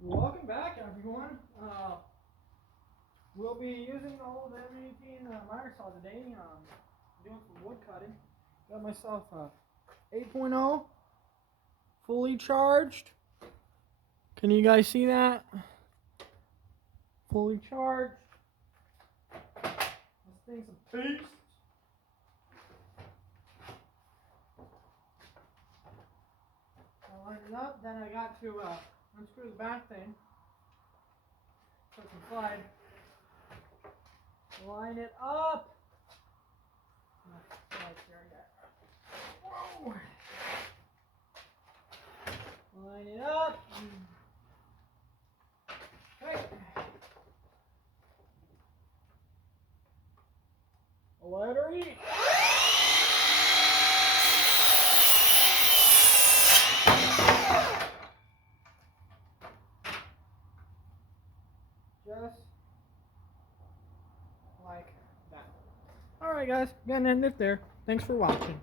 Welcome back, everyone. We'll be using the old N.R.T miter saw today. Doing some wood cutting. Got myself a 8.0 fully charged. Can you guys see that? Fully charged. This thing's a beast. I'll line it up. Then I got to unscrew the back thing. So it can slide. Line it up. Right here, whoa. Line it up. Okay. Let her eat. Just like that. Alright guys, gonna end it there. Thanks for watching.